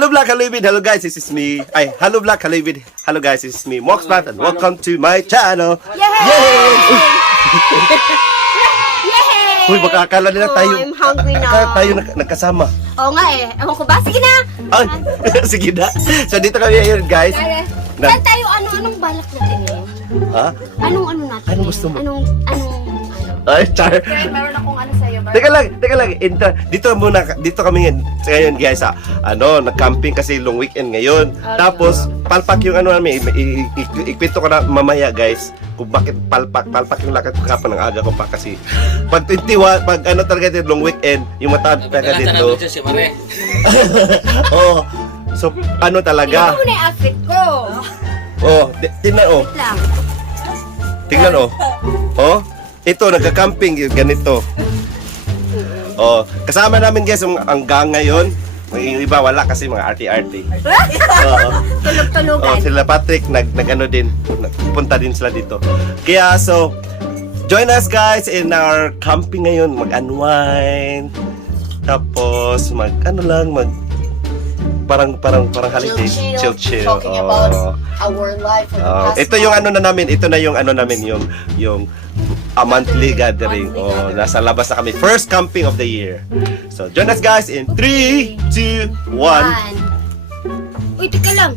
Hello Black, hello Vid, hello guys, this is me. Ay, hello Black, hello Vid, hello guys, this is me, Moxplant, and welcome to my channel. Yay! Uy, baka akala nila tayo. I'm hungry now. Akala tayo nagkasama. Oo nga eh. Ewan ko ba? Sige na. Ay, sige na. So dito kami ngayon guys. Saan tayo? Anong balak natin eh? Ha? Anong natin? Anong gusto mo? Anong Ay, char. Kaya meron akong ano sa'yo. Teka lang. Dito kami ngayon guys ha. Nag-camping kasi long weekend ngayon. Tapos, palpak yung namin. Ikwento ko na mamaya guys. Kung bakit palpak yung lakad ko kapag ng aga ko pa kasi. Pag 21, talaga din long weekend, yung mata talaga dito. Oh. So, talaga. Ito na yung outfit ko. Oh, tingnan oh. Wait lang. Tingnan oh. Oh. Ito, nagka-camping, ganito. Oh, kasama namin guys ang gang ngayon. Yung iba wala kasi mga arty-arty. Oo. Tulog-tulugan. Oh, sila Patrick nagano din, nagpunta din sila dito. Kaya so join us guys in our camping ngayon, mag-unwind. Tapos parang holiday, chill. Talking about our life for the past ito yung ito na yung yung a monthly gathering. Nasa labas na kami. First camping of the year. So, join us guys in 3, 2, 1. Uy, teka lang.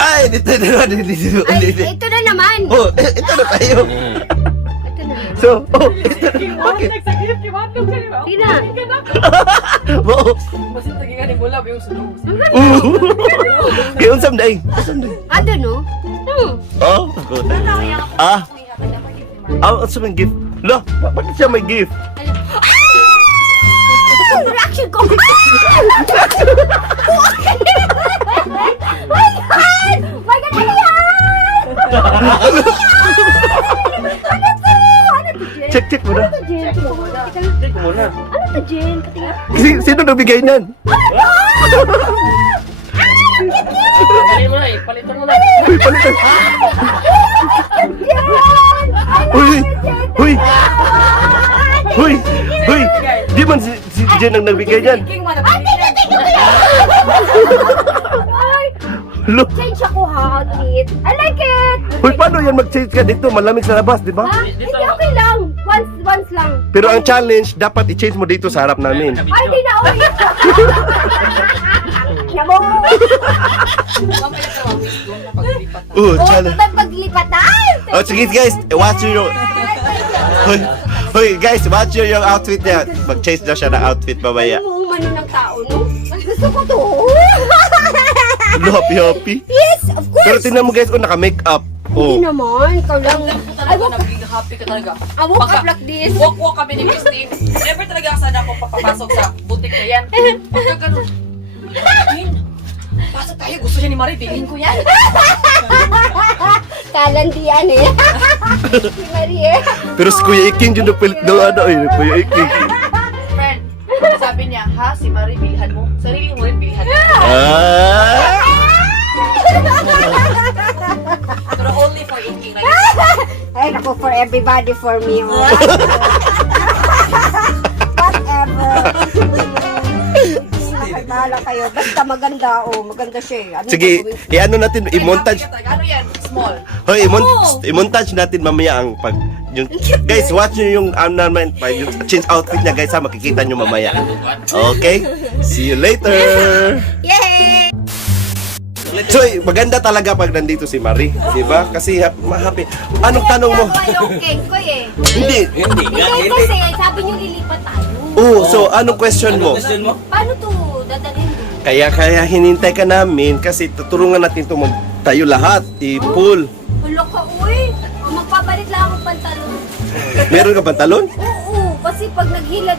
Ay, dito na dito. Ay, ito na naman. Oh, ito na tayo. Ito na. So, ito na. Bakit? Sige na. Oo. Masin tagingan ni Mulab yung sulong. Kaya unsam daing. Ano no? Oh, good. Unsam ang gift? Lo, bakit siya may gift? Ang reaction ko. My God, ano yan? Check mo na. Ano to, Jen? Check mo na. Ano to, Jen? Katingin. Sino nagbigay niyan? Palitan mo na. Uy, palitan. Uy. Di man si Jen ang nagbigay niyan. King man. Look. Change ako ha, outfit. I like it. Uy, paano yan mag-change ka dito? Malamig sa labas, di ba? Ha? Hindi, okay lang. Once lang. Pero ang challenge, dapat i-change mo dito sa harap namin. Ay, di na uwi. Nabong. Mamaya ka mawis doon na paglipat. Oh, Challenge. ito paglipatan. Oh, sige guys, watch yung... Hoy, guys, watch yung outfit niya. Mag-change na siya ng outfit mamaya. Ang umano ng tao, no? Gusto ko to. Happy. Yes, of course. Pero tingnan mo guys, naka-makeup. Hindi naman, ikaw lang. Talaga naging happy ka talaga. I woke up like this. Walk kami ni Christine. Never talaga sana ako papapasok sa butik na yan. Pagka ganun. Christine, pasok tayo. Gusto niya ni Marie. Bilhin ko yan. Kalandian eh. Si Maria. Pero si Kuya Iking dyan napilit daw Kuya Iking. Friend, sabi niya, ha? Si Marie, bilhan mo. Sarili mo rin, bilhan mo. Pero only for inking na yun. Ay, naku, for everybody, for me. Oh. Whatever. Bahala kayo. Basta maganda, maganda siya eh. Ano Sige, gagawin? i-ano natin, i-montage. Ano yan? Small. Hoy, i-montage natin mamaya ang guys, watch nyo yung naman, yung change outfit niya guys ha, makikita nyo mamaya. Okay? See you later! Yay! So, maganda talaga pag nandito si Marie, di ba? Kasi happy. Anong tanong mo? Yung cake ko eh. Hindi. Hindi nga, Hindi hindi. kasi, sabi niyo lilipat tayo. So anong question mo? Question mo? Paano to dadalhin doon? Kaya hinintay ka namin kasi tutulungan natin ito tayo lahat, i-pull. Ulo ka, uy. Magpapalit lang akong pantalon. Meron ka pantalon? Oo, kasi pag naghilat,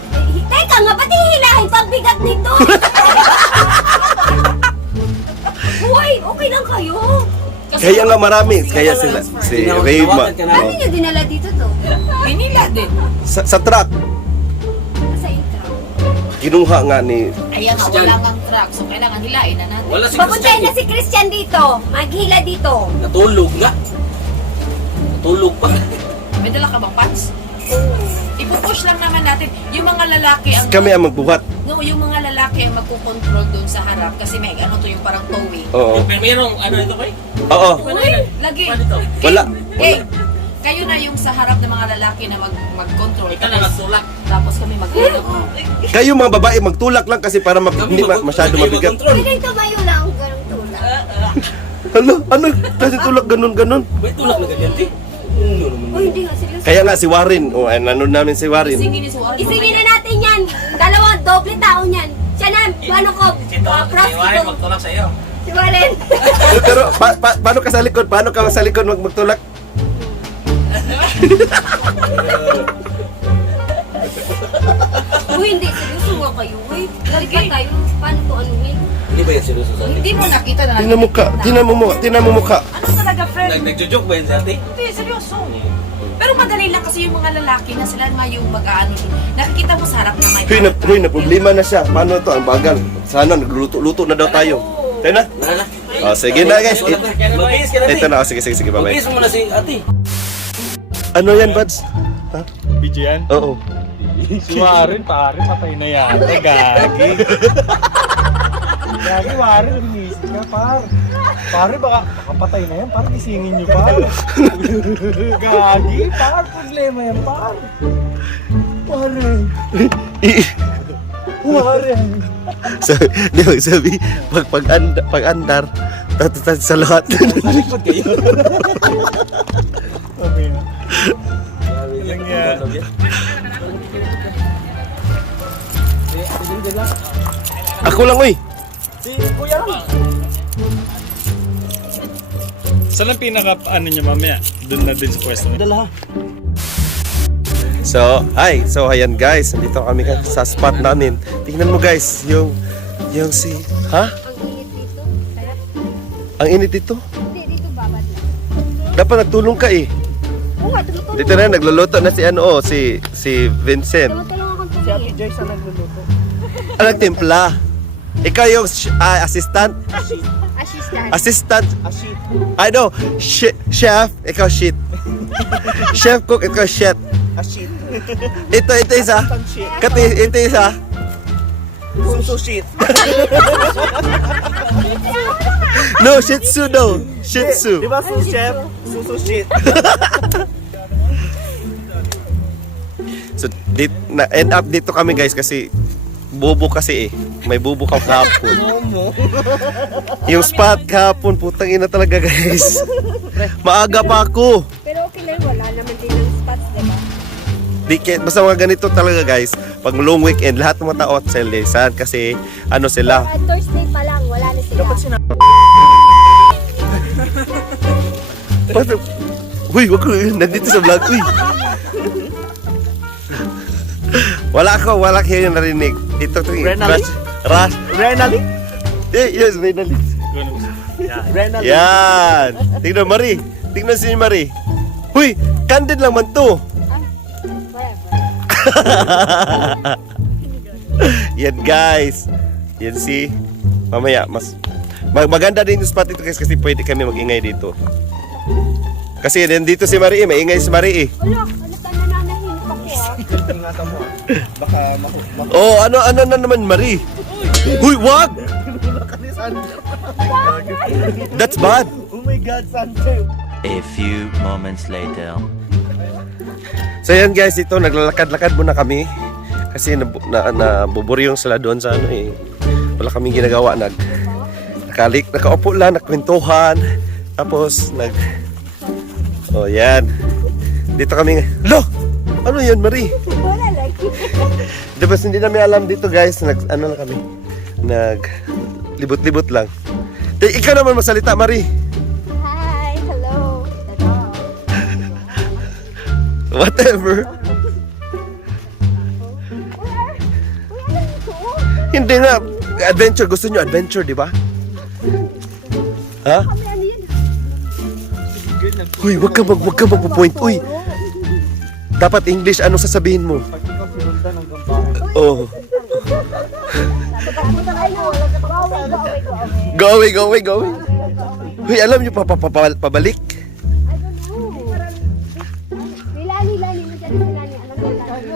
teka nga, ba't hihilahin? Pagbigat nito! Uy, okay lang kayo. Kasi Kaya nga marami. Kaya sila, si Rayma. Paano nyo dinala dito to? Hinila din. Sa truck, Sa intro. kinuha nga ni... Ayan nga, wala nga truck. So, kailangan hilain na natin. Wala si Papuntahin na Christian. si Christian dito. Maghila dito. Natulog nga. Natulog pa. May dala ka bang pants? Ipupush lang naman natin. Yung mga lalaki ang... Kami ang magbuhat. No, yung mga lalaki ang magkukontrol doon sa harap kasi may ano to yung parang towing. Oo. Merong ano ito kay? Oo. Lagi. Ano ito? Wala. Eh, kayo na yung sa harap ng mga lalaki na mag-control. Ikaw na nagtulak. Tapos kami mag-ilog. Kayo mga babae, magtulak lang kasi para hindi masyado mabigat. Pwede tumayo lang. Ganong tulak. Ano? Kasi tulak ganun. May tulak na ganyan, di? Uy, hindi nga. Seryoso. Kaya nga si Warren, nanood namin si Warren. Isingin ni Suwan. Isingin na natin yan. Dalawang doble tao niyan. Siya na, ano ko, prostitute. Magtulak sa iyo. Si Warren. Pero paano ka sa likod? Paano ka sa likod magtulak? Uy, hindi. Seryoso nga kayo. Uy, lalipat tayo. Paano to anuhin? Hindi ba yan seryoso sa atin? Hindi mo nakita na Tingnan mo mukha. Ano talaga, friend? Nagjo-joke ba yan sa atin? Hindi, seryoso. Pero madali lang kasi yung mga lalaki na sila nga yung mag-aano. Nakikita mo sa harap na may... Huy, na problema na siya. Paano to? Ang bagal. Sana nagluto-luto na daw tayo. Tayo na? Wala na. Oh, sige na guys. Magbihis ka na, Ito na. Oh, sige, bye-bye. Magbihis mo na si ate. Ano yan, Buds? Ha? Video yan? Oo. Si Warren, pare, patay na yan. Gagi. Gagi, Warren, binisip ka, par. Pare, baka patay na yan, par. Gisingin nyo, par. Gagi, par. Problema yan, par. Warren. Warren. So, di ba sabi, pag-andar, tatatad sa lahat. Malikod kayo. Okay na. Walang yan. Ako lang, uy. Si Kuya. Saan ang pinaka, ano niya mamaya? Doon na din sa pwesto niya. Dala. So ayan guys, nandito kami sa spot namin. Tingnan mo guys, yung si, ha? Ang init dito. Kaya, Ang init dito. hindi, dito babad lang. Dapat nagtulong ka eh. Oo nga, tumutulong. Dito na nagluluto na si si Vincent. Tumutulong akong Si Ate tumingin. Joyce ang nagluluto. Ang nagtimpla. Ikaw yung assistant? Assistant. Assistant. Ashit. I know, chef, ikaw shit. Chef cook, ikaw shit. Ashit. Ito isa. Shit. Ito isa. Suso shit. No, shih tzu daw. Shih tzu. Di ba, Suso chef? Suso shit. So, end up dito kami guys kasi bubo kasi eh. May bubo ka kahapon. Yung spot kahapon, putang ina talaga guys. Maaga pa ako. Pero okay lang, wala naman din ng spots, diba? Basta mga ganito talaga guys. Pag long weekend, lahat ng mga tao at selesan kasi ano sila. Thursday pa lang, wala na sila. Dapat sinabi. Uy, wag ko nandito sa vlog. Uy. Wala kayo yung narinig. Ito to. Renali? Rush. Renali? Yes, Renali. Renali. Yan. Tingnan Marie. Tingnan si Marie. Huy, candid lang man to. Whatever. Yan guys. Yan si mamaya maganda din yung spot ito guys kasi pwede kami magingay dito. Kasi nandito si Marie, maingay si Marie eh. Wala, halata na nanahimik ako Ingatan mo. Baka Oh, ano na naman Marie? Huy, wag! That's bad. Oh my God, Sancho. A few moments later. So yan guys, ito naglalakad-lakad muna kami kasi nabuburyong sila doon sa ano eh. Wala kaming ginagawa, nakaupo lang, nagkwentuhan, tapos oh yan. Dito kami, lo! Ano yan Marie? Wala lang. Diba hindi namin alam dito guys, ano lang kami, libot-libot lang. Ikaw naman masalita Marie. Hi, hello. Whatever. Hindi nga. Adventure. Gusto nyo adventure, di ba? Ha? Kami ano yun? Uy, wag ka magpo-point. Uy, dapat English, ano sasabihin mo? Pag ikaw sinundan hanggang bahay. Oh. Go away. Uy, alam niyo pabalik. Lani, masyado si Lani. Alam mo, Lani.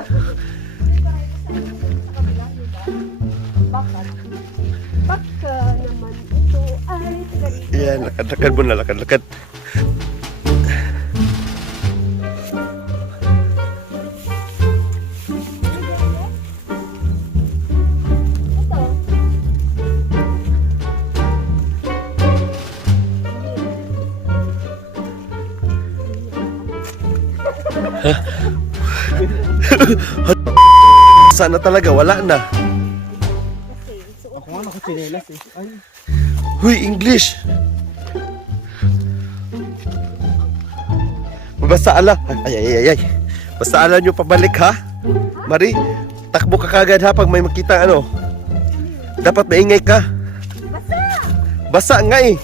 Baka naman ito ay tagal. Yan, lakad mo na, lakad. Sana talaga, wala na. Ako nga nakachinelas eh. Ay, Huy, English. Basta ala. Ay. Basta ala nyo pabalik ha. Mari, takbo ka kagad ha pag may makita ano. Dapat maingay ka. Basa nga eh.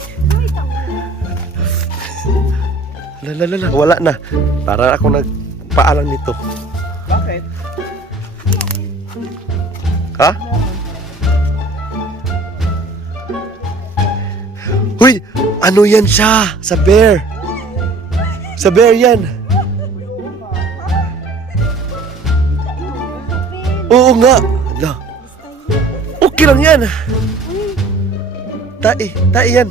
Lala, wala na. Para ako nagpaalam nito. bakit? Ha? Huy, ano yan siya? Sa bear. Sa bear yan. Oo nga. Ala. Okay lang yan. Tai yan. Tayan,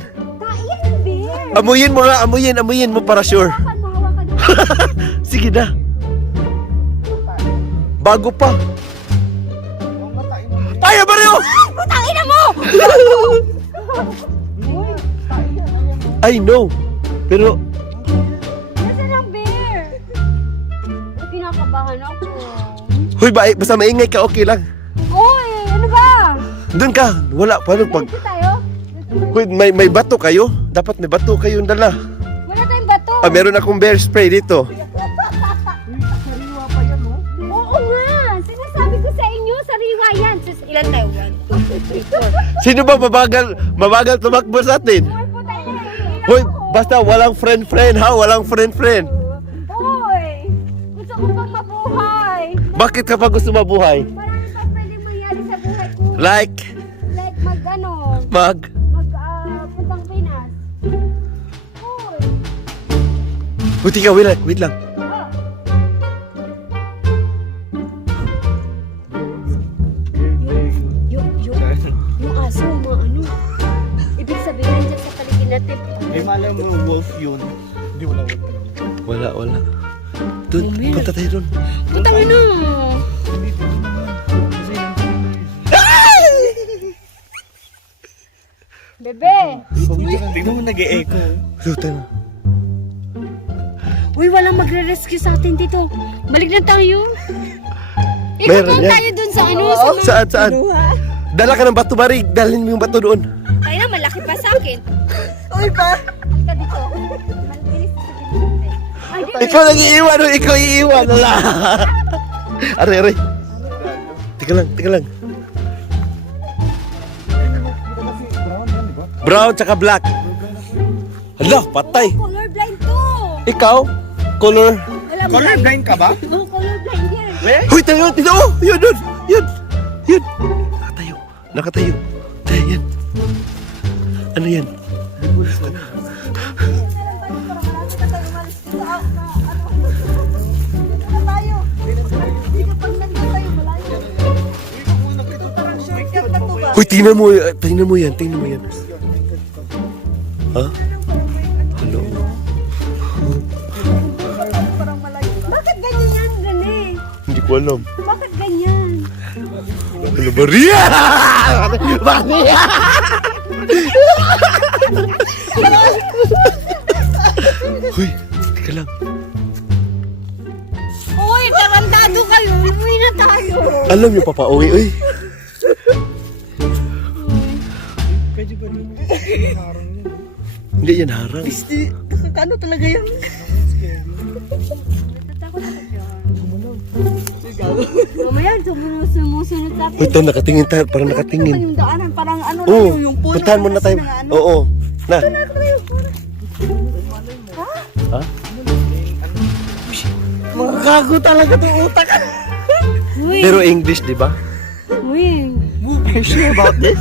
bear. Amuyin mo nga, amuyin mo para sure. Hawakan mo. Sige na. Bago pa. Ay, Mario! Putang ina mo! I know. Pero, Nasaan ang bear? Kinakabahan ako. huy, basta maingay ka, okay lang. Uy, ano ba? Doon ka. Wala, paano pag... Dito tayo? Huy, may bato kayo? Dapat may bato kayong dala. Wala tayong bato. Ah, meron akong bear spray dito. Sariwa pa yan oh. Oo nga. Sinasabi ko sa inyo, sariwa yan. Ilan tayo? 1, 2, 3, 4. Sino ba mabagal tumakbo sa atin? Uy, putang ina. Ilan Huy, ako? basta walang friend ha? Walang friend. Uy, gusto ko pang mabuhay. Bakit ka pa gusto mabuhay? Marami pa pwedeng mangyari sa buhay ko. Like, Like puntang Pinas. Uy. Buti ka, wait lang. Yung aso, ano? Ibig sabihin dyan sa paligid natin. Eh, malam mo, wolf yun. Hindi, wala wolf. Wala. Doon, punta tayo doon. Putang ina. Bebe! Tignan mo nag-e-echo. Puta na. Uy, walang magre-rescue sa atin dito. Balik na tayo. Meron Ikot yan. tayo dun sa ano. Sa mga... Saan? Dala ka ng bato, Mari. Dalhin mo yung bato doon. Kaya na, malaki pa sa akin. Uy pa! Halika dito. Malinis sa gilid. Ay, di. Ikaw nag-iiwan, ikaw iiwan. Wala. Aray. Tika lang. Kasi brown yan, di ba? Brown tsaka black. Hala, patay. Colorblind to. Ikaw? Color? Wala mo Colorblind ka ba? Oo, colorblind yan. Huy, tayo. Oh, yun. Nakatayo. Tayo yan. Ano yan? Huy, tingnan mo yan. Ha? Ano? Bakit ganyan yan, Rene? Hindi ko alam. Bakit ganyan? Ano, Maria? Maria! Huy, tika lang. Uy, tarantado kayo. Uwi na tayo. Alam niyo, papauwi, uy. Pwede ba dito? Harang yan. Hindi yan harang. Ano talaga yan? Natatakot ako dyan. Mamaya, sumusunod sa akin. Uy, tayo, nakatingin tayo. Parang nakatingin. Yung daanan, parang ano Oo, yung puno. puntahan mo na tayo. na ano. Oo. Na. Ha? Mga gago talaga itong utak. Uy, Pero English, di ba? uy. Are you sure about this?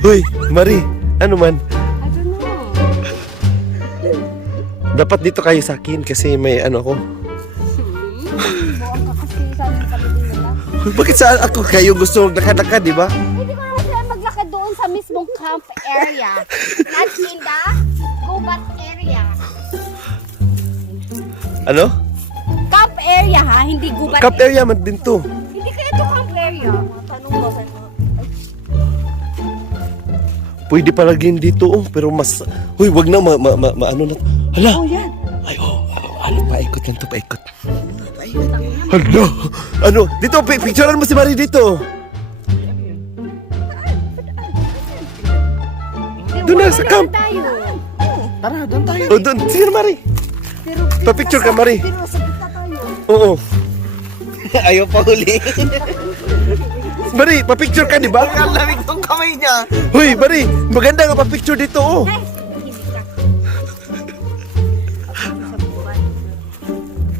Hoy, Marie, ano man? I don't know. Dapat dito kayo sa akin kasi may ano ako. Buwan ka kasi sa amin kami din nila. Bakit saan ako kayo gusto maglakad-lakad, di ba? Hindi ko naman sila maglakad doon sa mismong camp area. Not in the Gubat area. Ano? Camp area ha, hindi Gubat Camp area man din to. Hindi kaya to camp area. Tanong ba sa Pwede palagin dito, oh, pero mas... Hoy, wag na, ano na... Hala! Oh, yan. Ay, ano, paikot lang to, paikot. Hala! Ano? Dito, picturean mo si Marie dito. Doon na, sa camp. Tayo. Tara, doon tayo. Oh, doon. Sige na, Marie. Pero, Pa-picture ka, Marie. pero sa gitna tayo. Oo. Ayaw pa huli. Marie, pa-picture ka, di ba? Ang lamig ng kamay niya. Hoy, Marie, maganda nga pa-picture dito, oh. Guys, hindi ka.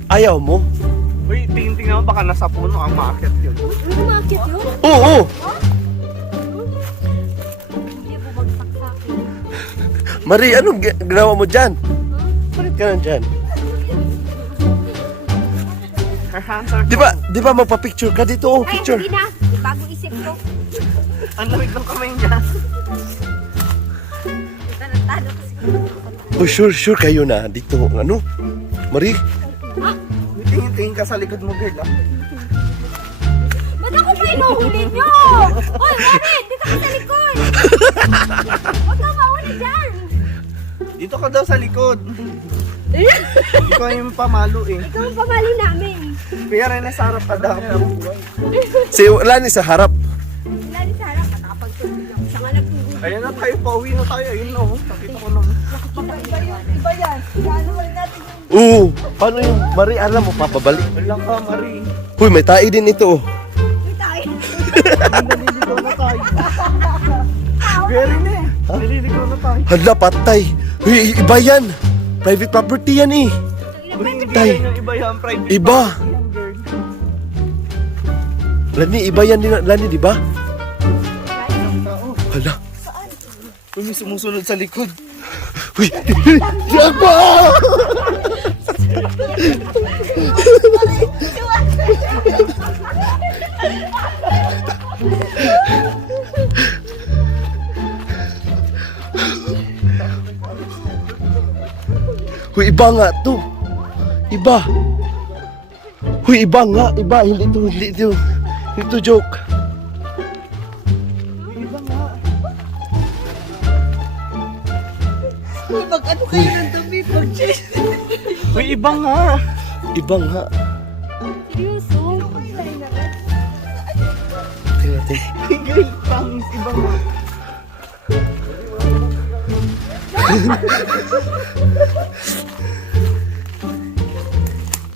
Ayaw mo? Uy, tingin-tingnan mo baka nasa puno ang market yun. Ano makit yun? Oo, oo. Hindi bumagsak sa akin. Marie, anong ginawa mo dyan? Palit ka na dyan. Her hands are Di ba magpa-picture ka dito, oh, Ay, picture. hindi na. Bago isip ko. ang lamig ng kamay niya. Tarantado kasi. Oh, sure kayo na dito, ano? Marie? Tingin-tingin ka sa likod mo, girl. Ah. Ba't ako pa inuhuli nyo? Oy, Warren! Dito ka sa likod! Huwag ka mauli dyan! Dito ka daw sa likod. Ikaw yung pamalo eh. Ikaw ang pamali namin. Kaya rin nasa harap ka daw. Si Lani sa harap. Lali sa harap, nakapagtulog ako. Siya nga nagtulog. Ayun na tayo, pauwi na tayo. Ayun na, oh. Nakita ko lang. Iba yan. Ano wala natin yung... Oo. Paano yung Marie, alam mo, papabalik. Wala ka, Marie. Uy, may tae din ito, oh. tayo. Naliligaw na tayo. Very na eh. Naliligaw na tayo. Hala, patay. Uy, iba yan. Private property yan, eh. Hindi Tay. yan yung iba yan, private. Iba. Yan, girl. Lani, iba yan din, Lani, di ba? Hala. Uy, may sumusunod sa likod. Uy, Jaba! Uy, iba nga to. Iba. Uy, iba nga. Iba. Hindi to joke. Uy, iba nga. Iba nga. Seryoso? Tingnan natin. Girl, promise, iba nga.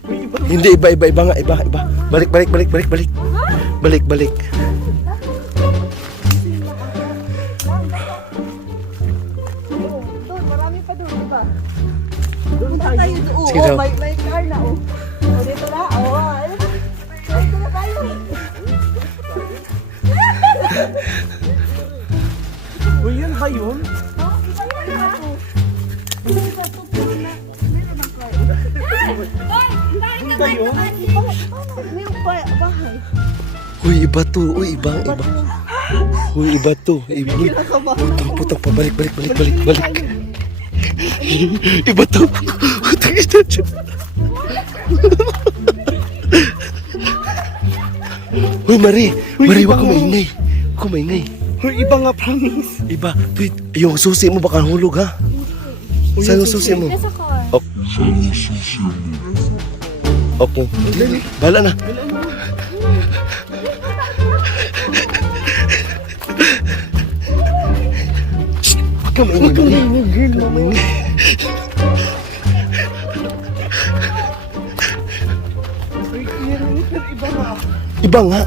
Uy, iba nga. Hindi, iba nga. Iba. Balik. Balik. Doon, marami pa doon, diba? Doon tayo. Sige daw. May car na, oh. O, dito na, oh. Dito na tayo. Uy, yun ba yun? Oh, iba yan, ha? Yun ba yun? Mayroong bahay. Uy, iba to. Uy, iba. Uy, iba to. Putang, pabalik. Iba to. Tangis na siya. Uy, Marie, wag ko maingay. Uy, iba nga, promise. Iba. Wait, yung susi mo baka hulog, ha? Saan yung susi mo? Nasa car. Okay. Bahala na. Huwag ka maingay. girl. Uy, iba nga. Iba nga.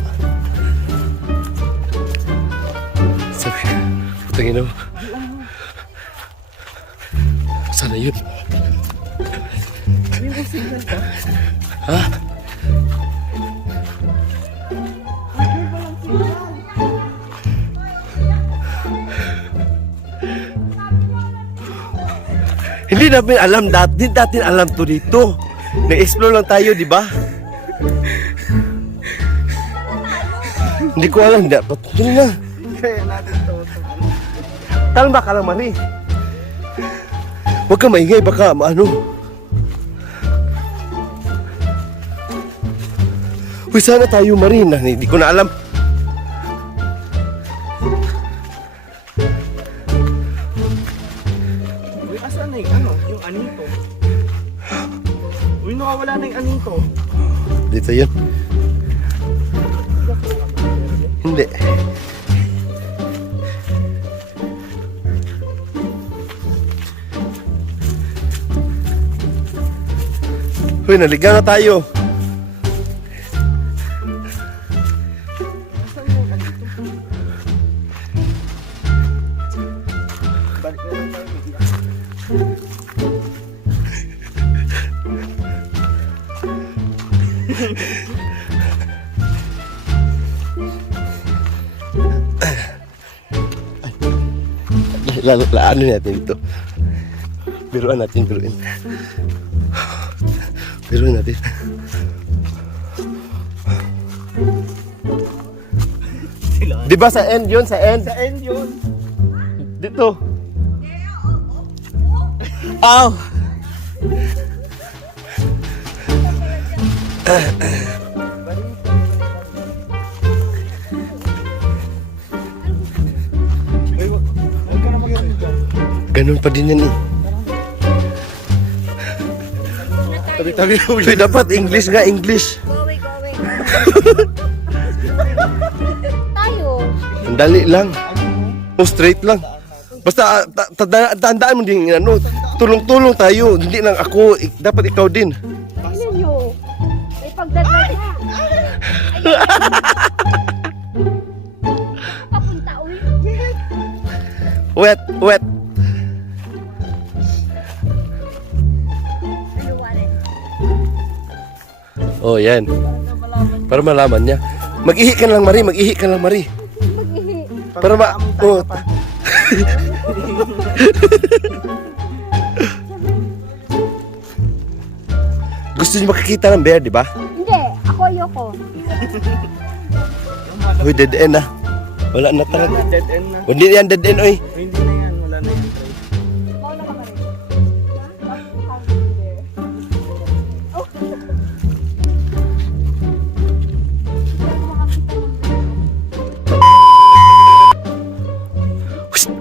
Sabi, putangin mo. Sana yun. Ha? Hindi namin alam dati, natin alam to dito. Nag-explore lang tayo, di ba? Hindi ko alam, dapat. Yun na. Kaya natin to. Talma ka lang, Mari. Huwag ka maingay, baka maano. Uy, sana tayo, Mari. Hindi ko na alam. Uy, asan na yung ano? Yung anito. Uy, nakawala na yung anito. Dito yun. Hindi. Uy, naligaw na tayo. Balik na lang tayo. Ano natin ito? Biruan natin, biruin. Biruin natin. Di ba sa end yun? Sa end? Sa end yun. Dito. Aw! Uy, huwag ka na mag-inig dyan. Ganun pa din yan eh. Tabi-tabi na Uy, dapat English nga, English. Go away, go away. Tayo. Ang dali lang. O straight lang. Basta tandaan mo din ano, tulong-tulong tayo. Hindi lang ako, dapat ikaw din. Ano nyo? May pagdadrag na. Papunta, uy. Wet, wet. Ano, Warren? Oh, yan. Para malaman niya. Mag-ihi ka lang, Mari. Mag-ihi ka lang, Mari. Mag-ihi. Para ma... Oh. Gusto niyo makakita ng bear, di ba? Hindi, ako ayoko. Uy, dead end na. Wala na Wala talaga. na, dead end na. Hindi yan dead end, oy. Uy, hindi na yan, wala na yan. Mauna ka ba rin?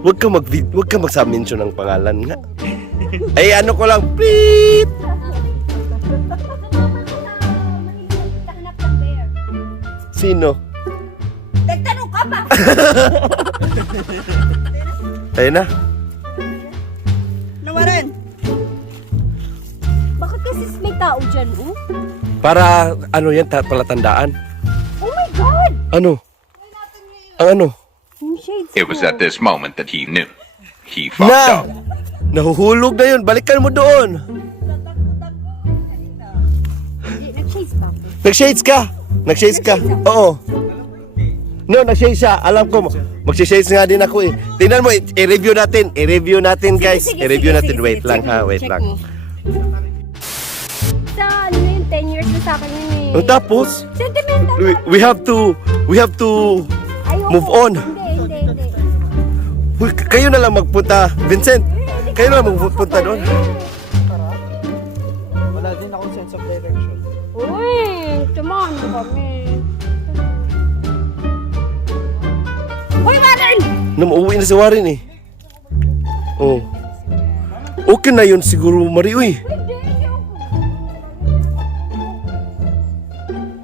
Huwag ka huwag ka magsa-mention ng pangalan nga. Ay, ano ko lang, please. Hanap ng bear. Sino? Nagtanong ka ba? Ayun na. Nawaran. Bakit kasi may tao dyan, oh? Para, ano yan, palatandaan. Oh my God! Ano? Ang ano? Yung shades It was ko. at this moment that he knew. He fucked Na! up. Nahuhulog na yun. Balikan mo doon. Hindi, nag-shades pa ako. Nag-shades ka. Nag-shades ka. Oo. No, nag-shades siya. Alam ko, mag-shades nga din ako eh. Tingnan mo, i-review natin. I-review natin, guys. Sige, I-review sige, natin. sige, Wait sige, lang check ha, mo, wait check lang. mo. Sa ano yun, 10 years na sa akin yun eh. Tapos, Sentimental. we have to Ayoko. move on. Hindi. Uy, kayo na lang magpunta. Vincent, kayo na lang magpunta doon. Wala din akong sense of direction. Uy, tumahan mo kami. Uy, Warren! Na mauwi na si Warren eh. Oh. Okay na yun siguro, Mari. Uy.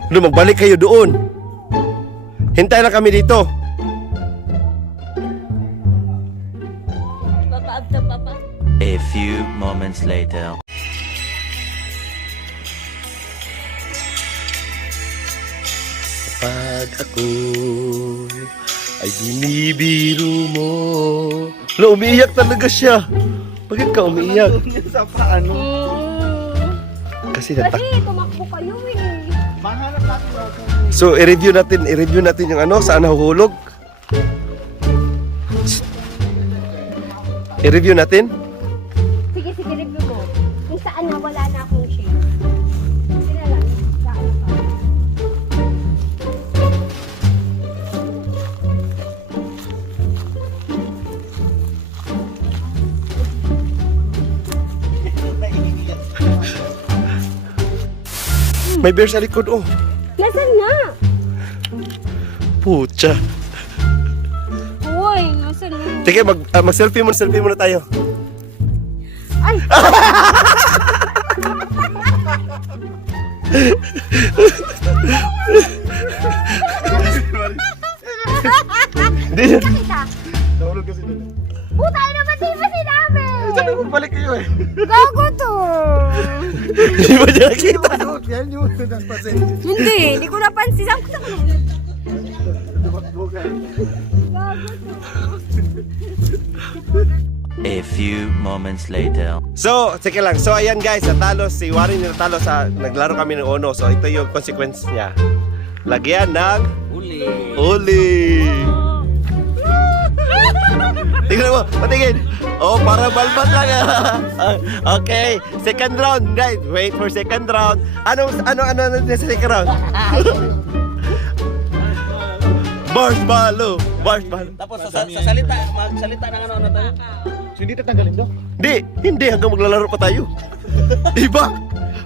Doon, magbalik kayo doon. Hintay lang kami dito. Papa, after papa. A few moments later. Pag ako ay binibiro mo. Lo, umiiyak talaga siya. Bakit ka umiiyak? Sa paano? Kasi natak. Kasi tumakbo kayo eh. Mahanap natin ako. So, i-review natin yung ano, saan nahuhulog. I-review natin. Sige, review mo. Kung saan na wala na akong shade. Sila lang. Saan ka? May bear sa likod, oh. Nasaan na? Pucha. Uy, nasaan na? Sige, mag-selfie muna tayo. Ay! Hindi. Kita. Nahulog kasi doon. Puta, ano ba di ba sinabi? Sabi mo, balik kayo eh. Gago to. Hindi mo niya nakita. Ano, yan yung napansin. Hindi ko napansin. Saan ko sa A few moments later. So, sige lang. So, ayan guys, natalo si Warren yung natalo sa naglaro kami ng Ono. So, ito yung consequence niya. Lagyan ng Uli. uli. Tingnan mo, patingin. Oh, para balbat lang. Okay, second round, guys. Wait for second round. Ano na sa second round? Marshmallow. Tapos sa salita, magsalita ng ano tayo. So, hindi tatanggalin daw. Hindi hanggang maglalaro pa tayo. Diba?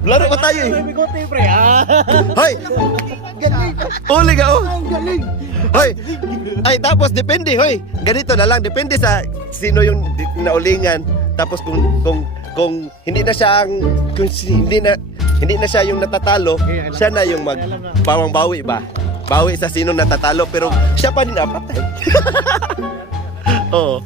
Laro pa tayo eh. Bigote, pre. Hoy, Galing. uli ka oh. Ang galing. Hoy. Ay, tapos depende, hoy. Ganito na lang, depende sa sino yung naulingan. Tapos kung hindi na siya ang hindi na siya yung natatalo, siya na yung bawi ba? Bawi sa sino natatalo pero siya pa din napatay. Oo.